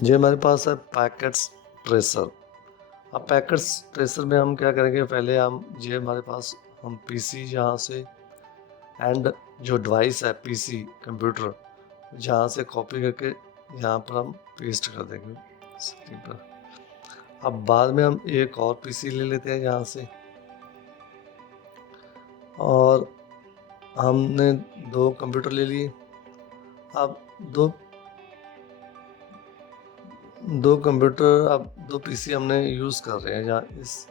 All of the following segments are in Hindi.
ये हमारे पास है पैकेट्स ट्रेसर। अब पैकेट्स ट्रेसर में हम क्या करेंगे, पहले हम ये हमारे पास हम पीसी यहाँ से एंड जो डिवाइस है पीसी कंप्यूटर जहाँ से कॉपी करके यहाँ पर हम पेस्ट कर देंगे स्क्रीन पर। अब बाद में हम एक और पीसी ले लेते हैं यहाँ से, और हमने दो कंप्यूटर ले लिए। अब दो कंप्यूटर, अब दो पीसी हमने यूज़ कर रहे हैं यहाँ इस।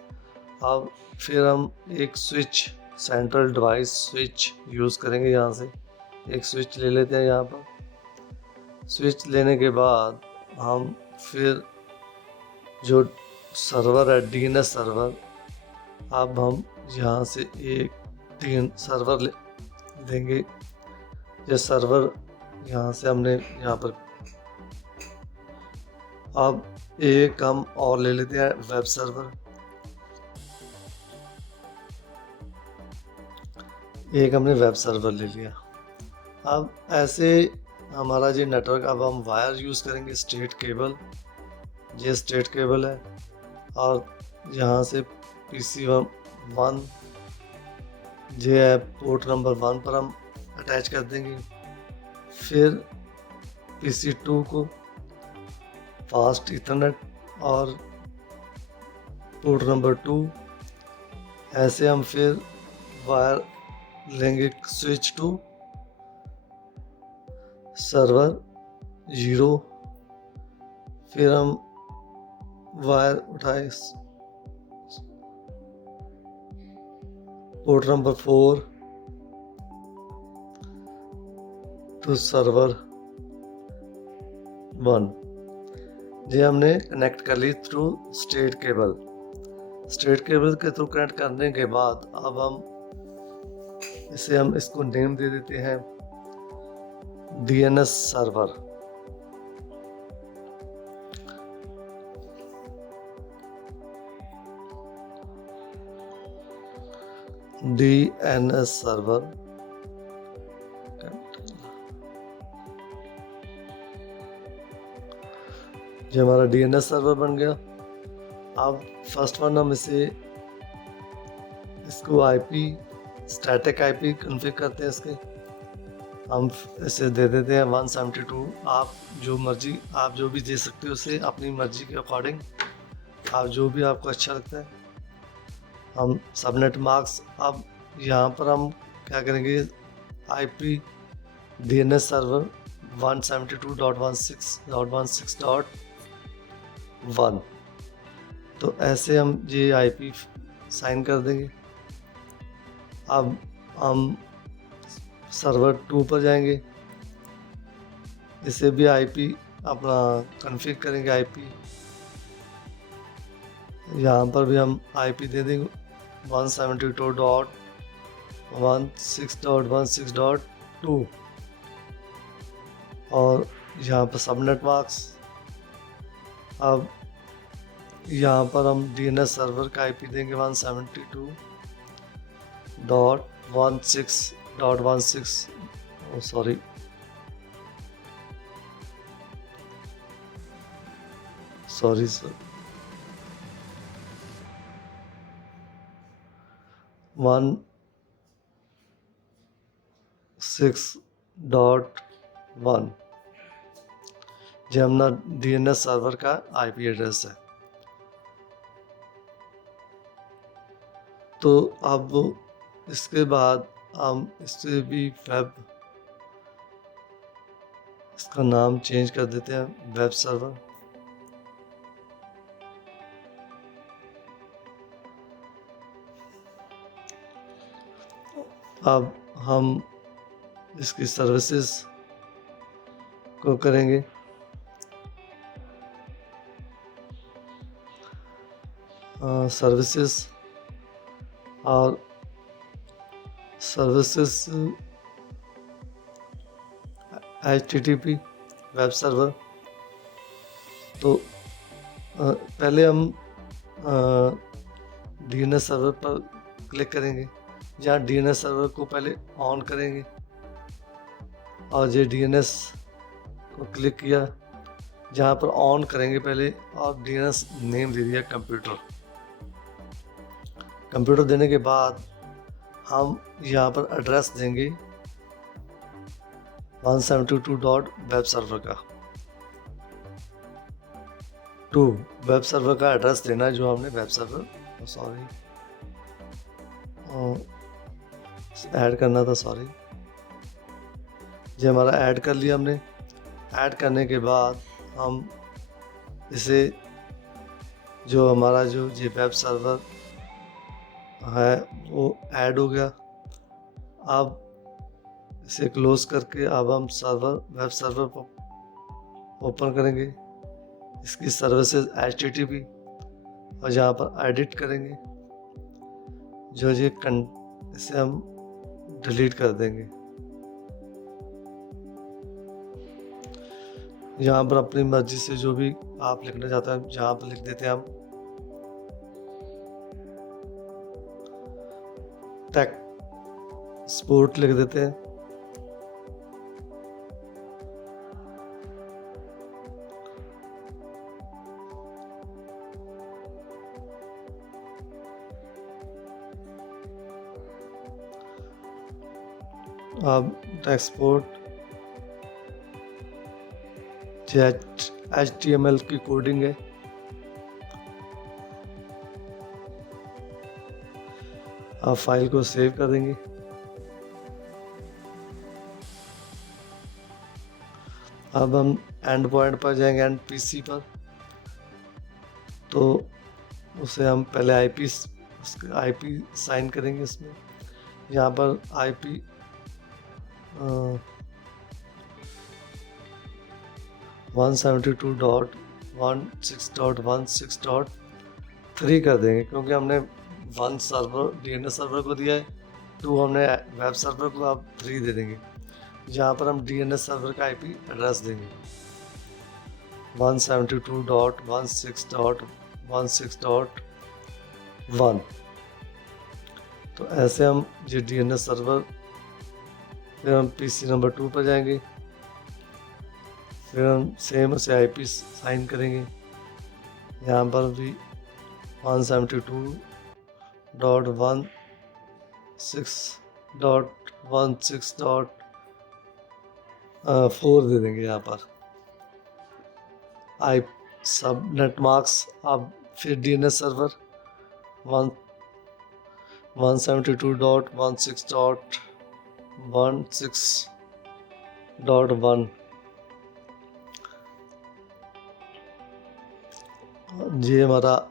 अब फिर हम एक switch, central device switch use करेंगे। यहाँ से एक स्विच ले लेते हैं यहाँ पर। स्विच लेने के बाद हम फिर जो सर्वर है डीएनएस सर्वर, अब हम यहाँ से एक तीन सर्वर लेंगे। ये सर्वर यहाँ से हमने यहाँ पर, अब एक हम और ले लेते हैं वेब सर्वर। एक हमने वेब सर्वर ले लिया। अब ऐसे हमारा जो नेटवर्क, अब हम वायर यूज़ करेंगे स्ट्रेट केबल। ये स्ट्रेट केबल है, और यहाँ से PC1 जो है पोर्ट नंबर 1 पर हम अटैच कर देंगे। फिर PC2 को फास्ट इथरनेट और पोर्ट नंबर 2, ऐसे हम फिर वायर लेंगे स्विच टू सर्वर 0। फिर हम वायर उठाए पोर्ट नंबर 4 टू सर्वर 1। ये हमने कनेक्ट कर ली through straight cable. Straight cable के थ्रू कनेक्ट करने के बाद अब हम इसको नेम दे देते हैं डीएनएस सर्वर। DNS server. जो हमारा डीएनएस सर्वर बन गया। अब फर्स्ट वन हम इसको आईपी स्टैटिक आईपी कॉन्फ़िगर करते हैं। इसके हम इसे दे देते हैं 172। आप जो भी दे सकते हो उसे अपनी मर्जी के अकॉर्डिंग, आप जो भी आपको अच्छा लगता है। हम सबनेट मास्क, अब यहाँ पर हम क्या करेंगे, आईपी डीएनएस सर्वर 172.168.1.6.1। तो ऐसे हम ये आईपी साइन कर देंगे। अब हम सर्वर 2 पर जाएंगे, इसे भी आईपी अपना कॉन्फ़िगर करेंगे। आईपी यहाँ पर भी हम आईपी दे देंगे 172.16.16.2, और यहाँ पर सबनेट मास्क। अब यहाँ पर हम डीएनएस सर्वर का आईपी देंगे 172.16.16 सॉरी 16.1 जो हमारा डीएनएस सर्वर का आईपी एड्रेस है। तो अब इसके बाद हम इससे भी इसका नाम चेंज कर देते हैं वेब सर्वर। अब हम इसकी सर्विसेज को करेंगे। सर्विसेज और सर्विसेज HTTP वेब सर्वर। तो पहले हम डीएनएस सर्वर पर क्लिक करेंगे, जहाँ डीएनएस सर्वर को पहले ऑन करेंगे, और ये डीएनएस को क्लिक किया जहाँ पर ऑन करेंगे पहले और DNS नेम दे दिया कंप्यूटर। कंप्यूटर देने के बाद हम यहाँ पर एड्रेस देंगे 172.web सर्वर का। टू वेब सर्वर का एड्रेस देना है जो हमने वेब सर्वर ऐड करना था, सॉरी। ये हमारा ऐड कर लिया हमने। ऐड करने के बाद हम इसे जो हमारा जो ये वेब सर्वर है वो ऐड हो गया। अब इसे क्लोज करके अब हम वेब सर्वर को ओपन करेंगे। इसकी सर्विसेज HTTP और यहाँ पर एडिट करेंगे जो ये इसे हम डिलीट कर देंगे। यहाँ पर अपनी मर्जी से जो भी आप लिखना चाहते हैं यहाँ पर लिख देते हैं हम टेक स्पोर्ट लिख देते हैं। अब टेक स्पोर्ट HTML की कोडिंग है। अब फाइल को सेव कर देंगे। अब हम एंड पॉइंट पर जाएंगे, एंड PC पर। तो उसे हम पहले IP साइन करेंगे इसमें। यहाँ पर IP 172.16.16.3 कर देंगे क्योंकि हमने 1 सर्वर DNS सर्वर को दिया है, 2 हमने वेब सर्वर को, अब 3 दे देंगे। जहाँ पर हम DNS सर्वर का IP एड्रेस देंगे 172.16.16.1। तो ऐसे हम ये DNS सर्वर, फिर हम PC नंबर 2 पर जाएंगे, फिर हम सेम उसे IP साइन करेंगे। यहाँ पर भी 172.16.16.4 दे देंगे। यहाँ पर सब नेट मार्क्स। अब फिर DNS सर्वर 172.16.16.1 ये हमारा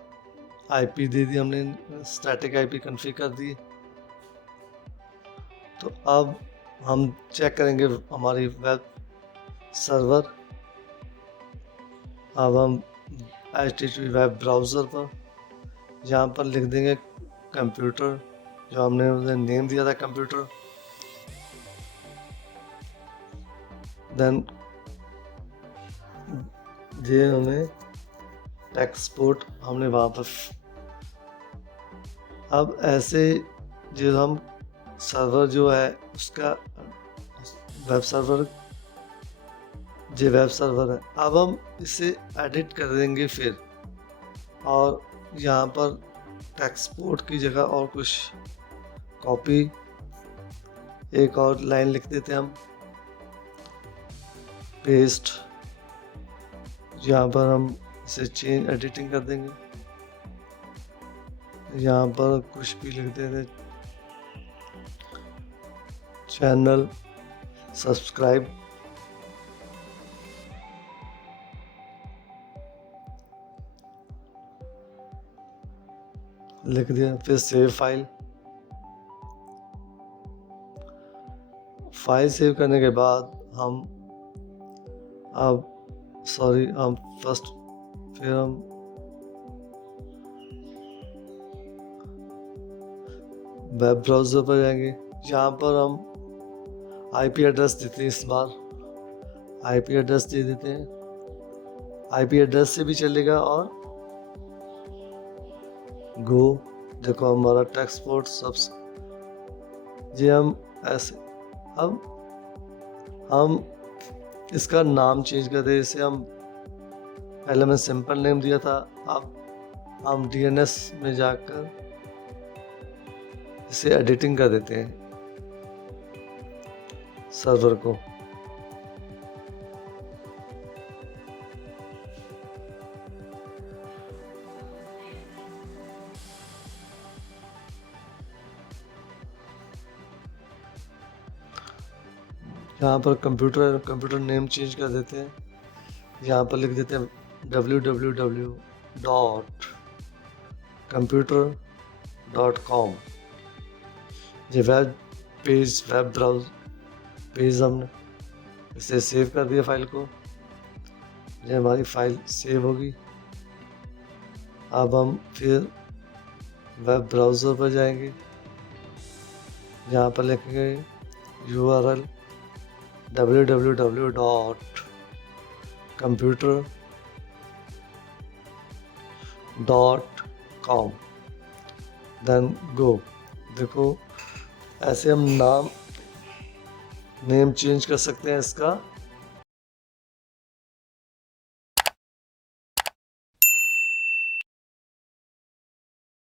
IP दे दी हमने, स्टैटिक IP कॉन्फ़िगर कर दी। तो अब हम चेक करेंगे हमारी वेब सर्वर। अब हम HTTP वेब ब्राउज़र पर यहाँ पर लिख देंगे कंप्यूटर, जो हमने उसे नेम दिया था कंप्यूटर। देन ये हमें एक्सपोर्ट हमने वहाँ पर। अब ऐसे जो हम सर्वर जो है उसका वेब सर्वर है। अब हम इसे एडिट कर देंगे फिर, और यहाँ पर एक्सपोर्ट की जगह और कुछ कॉपी एक और लाइन लिख देते हैं हम, पेस्ट। यहाँ पर हम इसे चेंज एडिटिंग कर देंगे। यहाँ पर कुछ भी लिख देते, चैनल सब्सक्राइब। लिख दिया, फिर सेव फाइल सेव करने के बाद हम फिर हम वेब ब्राउज़र पर जाएंगे। यहाँ पर हम IP एड्रेस देते हैं। इस बार IP एड्रेस दे देते हैं। IP एड्रेस से भी चलेगा और गो। देखो हमारा टेक्सपोर्ट सब्स जी हम ऐसे हम इसका नाम चेंज कर दें। इसे हम पहले मैं सिंपल नेम दिया था, अब हम DNS में जाकर इसे एडिटिंग कर देते हैं सर्वर को। यहाँ पर कंप्यूटर नेम चेंज कर देते हैं। यहाँ पर लिख देते हैं www.computer.com। ये वेब ब्राउज पेज हमने इसे सेव कर दिया फाइल को। ये हमारी फाइल सेव होगी। अब हम फिर वेब ब्राउज़र पर जाएंगे। यहाँ पर लिखेंगे URL www.computer.com देन गो। देखो ऐसे हम नेम चेंज कर सकते हैं इसका।